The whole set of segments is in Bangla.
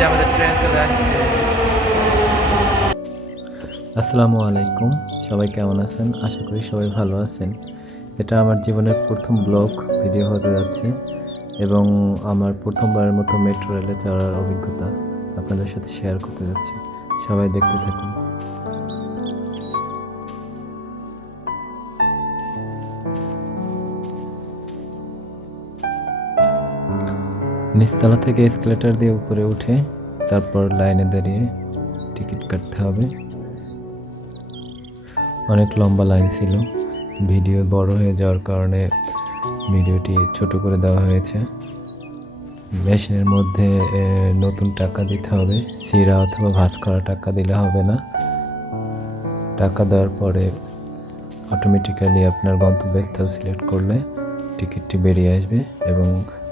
যে আমাদের ট্রেন চলে আসছে। আসসালামু আলাইকুম, সবাই কেমন আছেন? আশা করি সবাই ভালো আছেন। এটা আমার জীবনের প্রথম ব্লগ ভিডিও হতে যাচ্ছে এবং আমার প্রথমবারের মতো মেট্রো রেলে চড়ার অভিজ্ঞতা আপনাদের সাথে শেয়ার করতে যাচ্ছি। সবাই দেখতে থাকুন। নিচতলা থেকে এসকেলেটর দিয়ে উপরে উঠে তারপর লাইনে দাঁড়িয়ে টিকিট কাটতে হবে। অনেক লম্বা লাইন ছিল। ভিডিও বড় হয়ে যাওয়ার কারণে ভিডিওটি ছোট করে দেওয়া হয়েছে। মেশিনের মধ্যে নতুন টাকা দিতে হবে, ছিঁড়া অথবা ভাঁজ করা টাকা দিলে হবে না। টাকা দেওয়ার পরে অটোমেটিক্যালি আপনার গন্তব্যস্থল সিলেক্ট করলে টিকিটটি বেরিয়ে আসবে এবং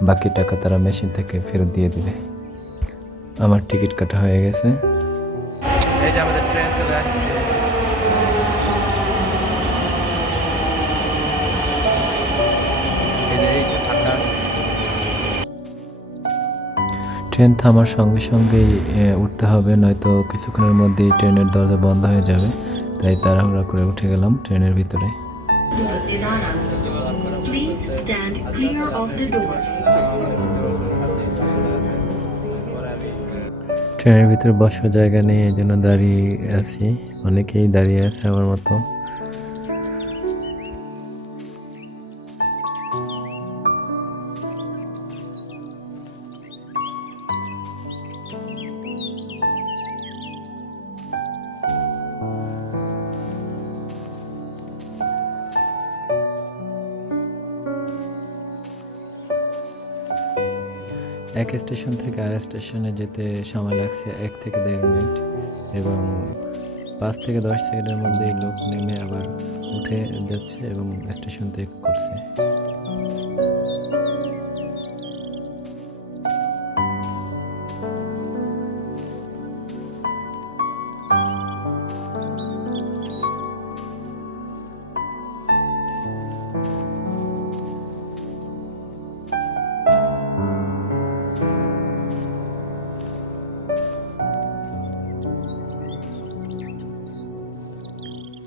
বাকি টাকা তারা মেশিন থেকে ফেরত দিয়ে দিবে। আমার টিকিট কাটা হয়ে গেছে। এই যে আমাদের ট্রেন চলে আসছে। এই যে ঠান্ডা আছে। ট্রেন থামার সঙ্গে সঙ্গেই উঠতে হবে, নয়তো কিছুক্ষণের মধ্যেই ট্রেনের দরজা বন্ধ হয়ে যাবে। তাই তাড়াহুড়া করে উঠে গেলাম ট্রেনের ভিতরে। Please stand clear of the doors. ট্রেনের ভিতরে বসার জায়গা নেই, এই জন্য দাঁড়িয়ে আছি। অনেকেই দাঁড়িয়ে আছে আমার মতো। এক স্টেশন থেকে আর স্টেশনে যেতে সময় লাগছে 1 থেকে 1.5 মিনিট এবং 5 থেকে 10 সেকেন্ডের মধ্যেই লোক নেমে আবার উঠে যাচ্ছে এবং স্টেশন ত্যাগ করছে।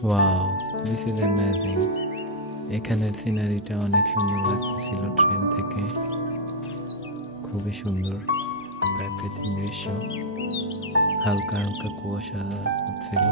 Wow, this is amazing. এখানের সিনারিটা অনেক সুন্দর লাগতেছিল ট্রেন থেকে। খুবই সুন্দর প্রাকৃতিক দৃশ্য। হালকা হালকা কুয়াশা হচ্ছিল।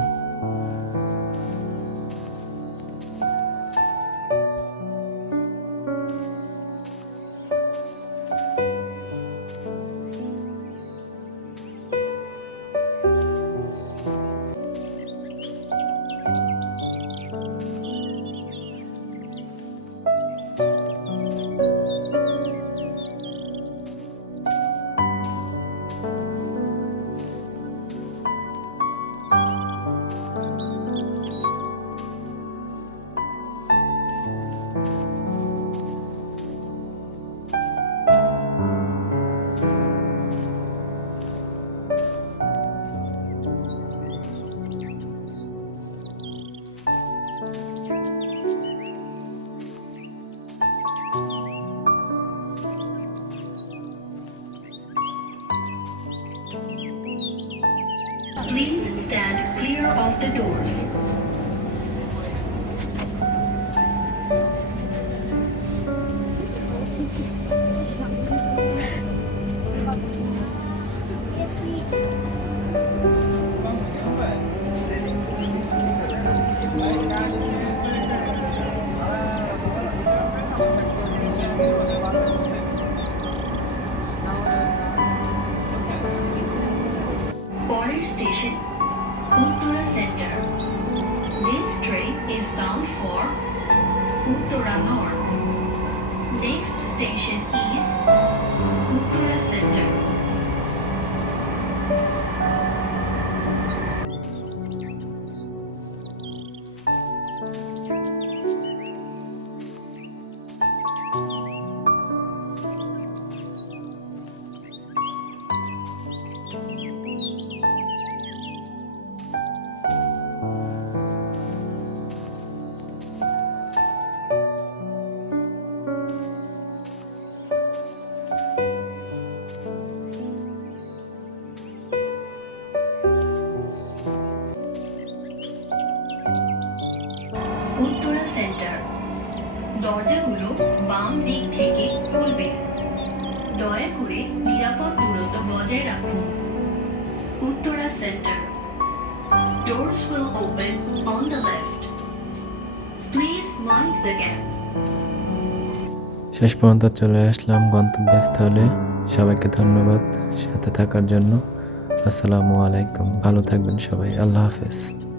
Please stand clear of the doors. Forest Station, Uttara Center. This train is bound for Uttara North. Next station is Uttara Center. Uttara centre. দরজাগুলো বাম দিক থেকে খুলবে। দয়া করে নিরাপদ দূরত্ব বজায় রাখুন। Uttara centre. Doors will open on the left. Please mind the gap. শেষ পর্যন্ত চলে আসলাম গন্তব্যস্থলে। সবাইকে ধন্যবাদ সাথে থাকার জন্য। আসসালামু আলাইকুম। ভালো থাকবেন সবাই। আল্লাহ হাফেজ।